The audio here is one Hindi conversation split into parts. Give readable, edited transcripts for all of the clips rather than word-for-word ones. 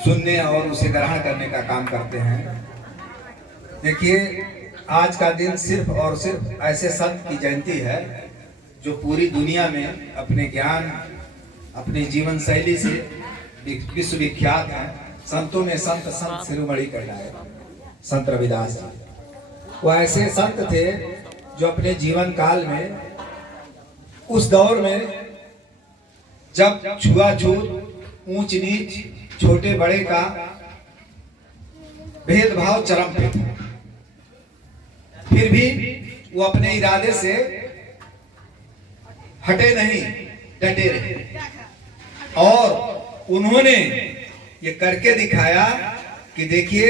सुनने और उसे ग्रहण करने का काम करते हैं। देखिए, आज का दिन सिर्फ और सिर्फ ऐसे संत की जयंती है जो पूरी दुनिया में अपने ज्ञान, अपने जीवन शैली से विश्वविख्यात हैं। संतों में संत संत शिरोमणि कहलाए संत रविदास जी। वो ऐसे संत थे जो अपने जीवन काल में, उस दौर में जब छुआछूत, ऊंच नीच, छोटे बड़े का भेदभाव चरम पे था, फिर भी वो अपने इरादे से हटे नहीं, डटे रहे। और उन्होंने ये करके दिखाया कि देखिए,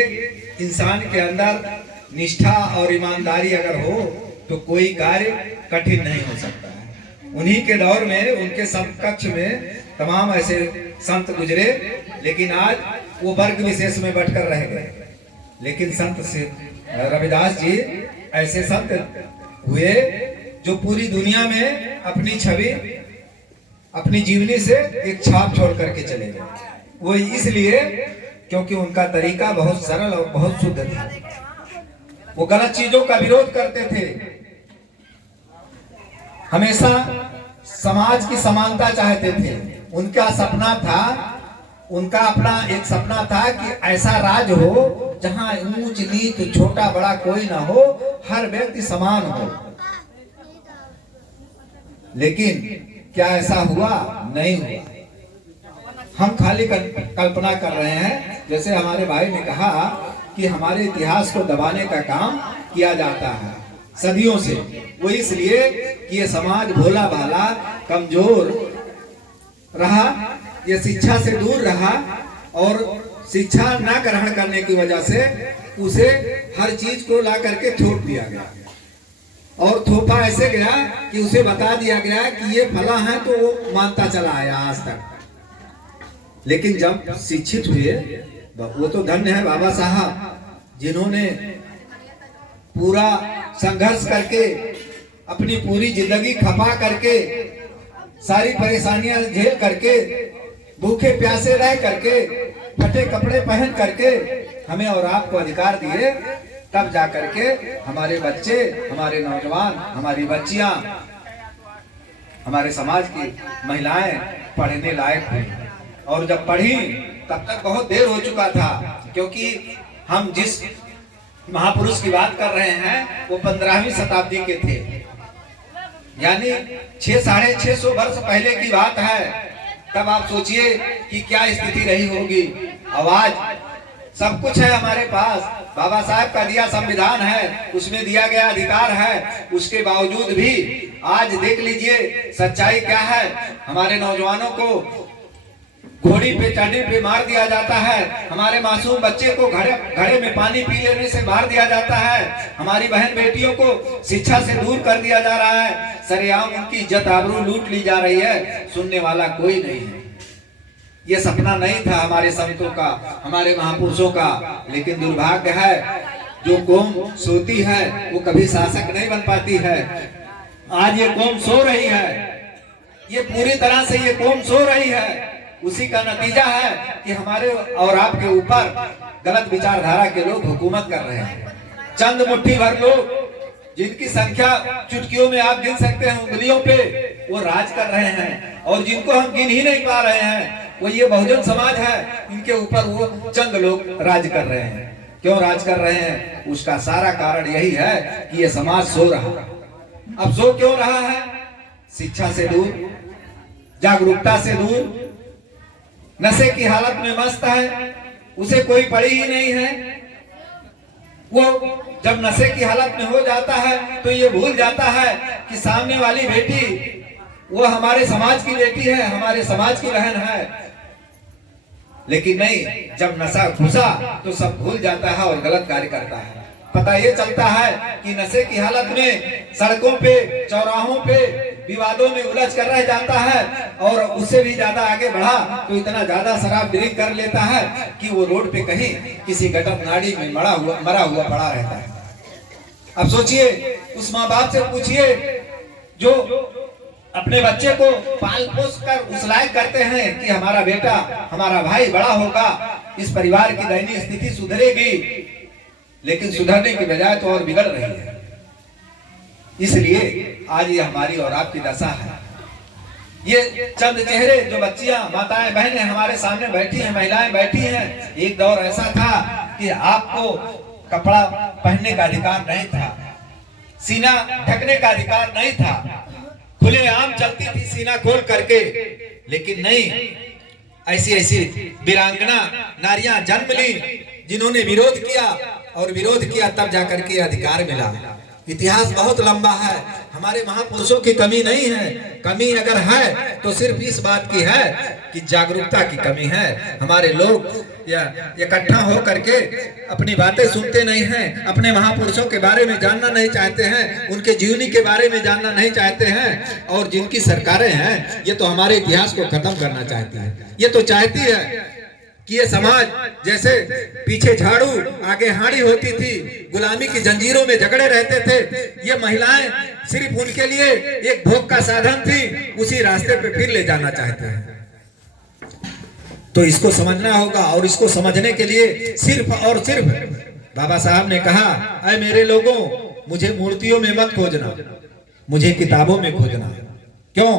इंसान के अंदर निष्ठा और ईमानदारी अगर हो तो कोई कार्य कठिन नहीं हो सकता है। उन्हीं के दौर में, उनके समकक्ष में तमाम ऐसे संत गुजरे, लेकिन आज वो वर्ग विशेष में बैठकर रह गए। लेकिन संत से रविदास जी ऐसे संत हुए जो पूरी दुनिया में अपनी छवि, अपनी जीवनी से एक छाप छोड़ करके चले गए। वो इसलिए क्योंकि उनका तरीका बहुत सरल और बहुत शुद्ध था। वो गलत चीजों का विरोध करते थे, हमेशा समाज की समानता चाहते थे। उनका सपना था, उनका अपना एक सपना था कि ऐसा राज हो जहां ऊंच नीच, छोटा बड़ा कोई ना हो, हर व्यक्ति समान हो। लेकिन क्या ऐसा हुआ? नहीं हुआ। हम खाली कल्पना कर रहे हैं। जैसे हमारे भाई ने कहा कि हमारे इतिहास को दबाने का काम किया जाता है सदियों से। वो इसलिए कि ये समाज भोला भाला, कमजोर रहा, ये शिक्षा से दूर रहा, और शिक्षा न ग्रहण करने की वजह से उसे हर चीज को ला करके थोप दिया गया, और थोपा ऐसे गया कि उसे बता दिया गया कि ये फला है, तो वो मानता चला आया आज तक। लेकिन जब शिक्षित हुए, वो तो धन्य है बाबा साहब जिन्होंने पूरा संघर्ष करके, अपनी पूरी जिंदगी खपा करके, सारी परेशानियां झेल करके, भूखे प्यासे रह करके, फटे कपड़े पहन करके हमें और आपको अधिकार दिए। तब जा करके हमारे बच्चे, हमारे नौजवान, हमारी बच्चियां, हमारे समाज की महिलाएं पढ़ने लायक हुई। और जब पढ़ी तब तक बहुत देर हो चुका था, क्योंकि हम जिस महापुरुष की बात कर रहे हैं वो 15वीं शताब्दी के थे, यानी 600-650 वर्ष पहले की बात है। तब आप सोचिए कि क्या स्थिति रही होगी। आवाज सब कुछ है हमारे पास, बाबा साहब का दिया संविधान है, उसमें दिया गया अधिकार है। उसके बावजूद भी आज देख लीजिए सच्चाई क्या है। हमारे नौजवानों को घोड़ी पे चढ़ने पे मार दिया जाता है, हमारे मासूम बच्चे को घड़े में पानी पी लेने से मार दिया जाता है, हमारी बहन बेटियों को शिक्षा से दूर कर दिया जा रहा है, सरेआम उनकी इज्जत आबरू लूट ली जा रही है। सुनने वाला कोई नहीं है। ये सपना नहीं था हमारे संतों का, हमारे महापुरुषों का। लेकिन दुर्भाग्य है, जो कौम सोती है वो कभी शासक नहीं बन पाती है। आज ये कौम सो रही है, ये पूरी तरह से ये कौम सो रही है। उसी का नतीजा है कि हमारे और आपके ऊपर गलत विचारधारा के लोग हुकूमत कर रहे हैं। चंद मुट्ठी भर लोग, जिनकी संख्या चुटकियों में आप गिन सकते हैं उंगलियों पे, वो राज कर रहे हैं। और जिनको हम गिन ही नहीं पा रहे हैं, वो ये बहुजन समाज है, इनके ऊपर वो चंद लोग राज कर रहे हैं। क्यों राज कर रहे हैं? उसका सारा कारण यही है कि ये समाज सो रहा है। अब सो क्यों रहा है? शिक्षा से दूर, जागरूकता से दूर, नशे की हालत में मस्त है, उसे कोई पड़ी ही नहीं है। वो जब नशे की हालत में हो जाता है तो ये भूल जाता है कि सामने वाली बेटी वो हमारे समाज की बेटी है, हमारे समाज की बहन है। लेकिन नहीं, जब नशा घुसा तो सब भूल जाता है और गलत कार्य करता है। पता ये चलता है कि नशे की हालत में सड़कों पे, चौराहों पे विवादों में उलझ कर रह जाता है, और उससे भी ज्यादा आगे बढ़ा तो इतना ज्यादा शराब ड्रिंक कर लेता है कि वो रोड पे कहीं किसी गटर नाड़ी में मरा हुआ पड़ा रहता है। अब सोचिए, उस माँ बाप से पूछिए जो अपने बच्चे को पाल पोस कर उस लायक करते हैं कि हमारा बेटा, हमारा भाई बड़ा होगा, इस परिवार की दयनीय स्थिति सुधरेगी, लेकिन सुधरने की बजाय तो और बिगड़ रही है। इसलिए आज ये हमारी और आपकी दशा है। ये चंद चेहरे जो बच्चियां, माताएं, बहनें हमारे सामने बैठी हैं, महिलाएं बैठी हैं। एक दौर ऐसा था कि आपको कपड़ा पहनने का अधिकार नहीं था, सीना ढकने का अधिकार नहीं था, खुलेआम चलती थी सीना खोल करके। लेकिन नहीं, ऐसी ऐसी वीरांगना नारियां जन्म ली जिन्होंने विरोध किया, और विरोध किया तब जाकर के अधिकार मिला। इतिहास बहुत लंबा है, हमारे महापुरुषों की कमी नहीं है। कमी अगर है तो सिर्फ इस बात की है कि जागरूकता की कमी है। हमारे लोग या इकट्ठा हो करके अपनी बातें सुनते नहीं हैं, अपने महापुरुषों के बारे में जानना नहीं चाहते हैं, उनके जीवनी के बारे में जानना नहीं चाहते हैं। और जिनकी सरकारें हैं ये तो हमारे इतिहास को खत्म करना चाहती है। ये तो चाहती है कि ये समाज जैसे पीछे झाड़ू आगे हाड़ी होती थी, गुलामी की जंजीरों में झगड़े रहते थे, ये महिलाएं सिर्फ उनके लिए एक भोग का साधन थी, उसी रास्ते पे फिर ले जाना चाहते हैं। तो इसको समझना होगा, और इसको समझने के लिए सिर्फ और सिर्फ बाबा साहब ने कहा, ऐ मेरे लोगों, मुझे मूर्तियों में मत खोजना, मुझे किताबों में खोजना। क्यों?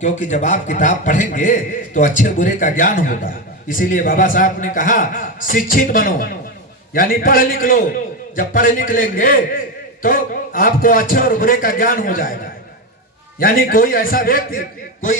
क्योंकि जब आप किताब पढ़ेंगे तो अच्छे बुरे का ज्ञान होगा। इसीलिए बाबा साहब ने कहा शिक्षित बनो, यानी पढ़ लिख लो। जब पढ़ लिख लेंगे तो आपको अच्छे और बुरे का ज्ञान हो जाएगा। यानी कोई ऐसा व्यक्ति, कोई